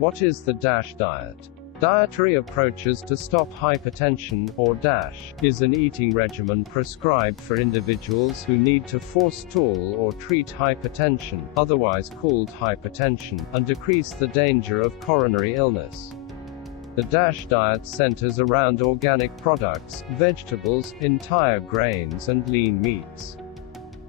What is the DASH diet? Dietary Approaches to Stop Hypertension, or DASH, is an eating regimen prescribed for individuals who need to forestall or treat hypertension, otherwise called hypertension, and decrease the danger of coronary illness. The DASH diet centers around organic products, vegetables, entire grains and lean meats.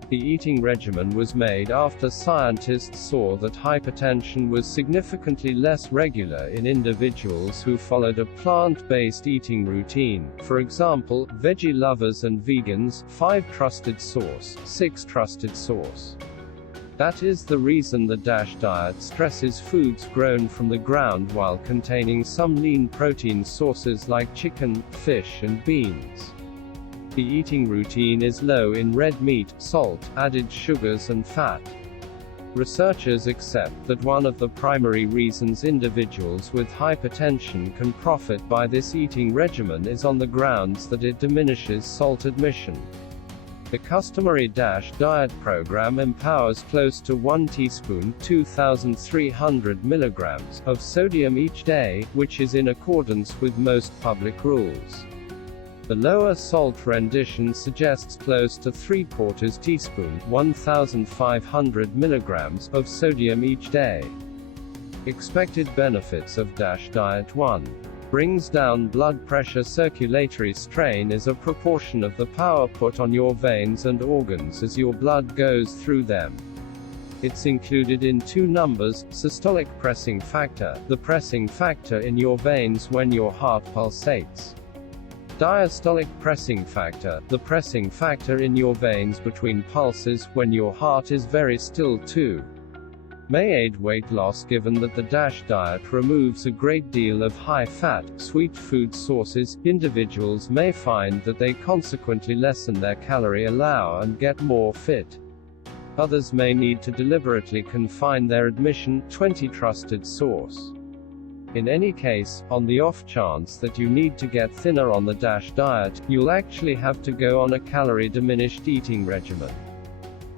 The eating regimen was made after scientists saw that hypertension was significantly less regular in individuals who followed a plant-based eating routine. For example, veggie lovers and vegans, 5 trusted source, 6 trusted source. That is the reason the DASH diet stresses foods grown from the ground while containing some lean protein sources like chicken, fish and beans. The eating routine is low in red meat, salt, added sugars and fat. Researchers accept that one of the primary reasons individuals with hypertension can profit by this eating regimen is on the grounds that it diminishes salt admission. The customary DASH diet program empowers close to 1 teaspoon 2,300 milligrams of sodium each day, which is in accordance with most public rules. The lower salt rendition suggests close to 3/4 teaspoon 1,500 milligrams of sodium each day. Expected benefits of DASH diet: 1. Brings down blood pressure. Circulatory strain is a proportion of the power put on your veins and organs as your blood goes through them. It's included in 2 numbers: systolic pressing factor, the pressing factor in your veins when your heart pulsates; diastolic pressing factor, the pressing factor in your veins between pulses when your heart is very still too. May aid weight loss. Given that the DASH diet removes a great deal of high-fat, sweet food sources, individuals may find that they consequently lessen their calorie allow and get more fit. Others may need to deliberately confine their admission. 20 trusted source. In any case, on the off chance that you need to get thinner on the DASH diet, you'll actually have to go on a calorie-diminished eating regimen.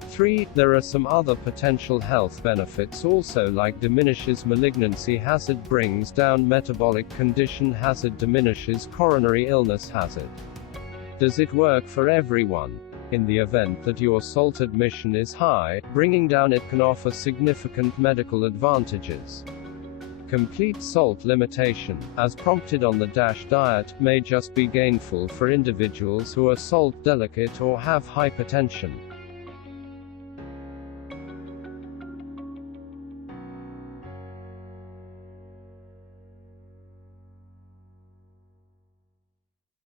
3. There are some other potential health benefits also, like diminishes malignancy hazard, brings down metabolic condition hazard, diminishes coronary illness hazard. Does it work for everyone? In the event that your salt admission is high, bringing down it can offer significant medical advantages. Complete salt limitation, as prompted on the DASH diet, may just be gainful for individuals who are salt delicate or have hypertension.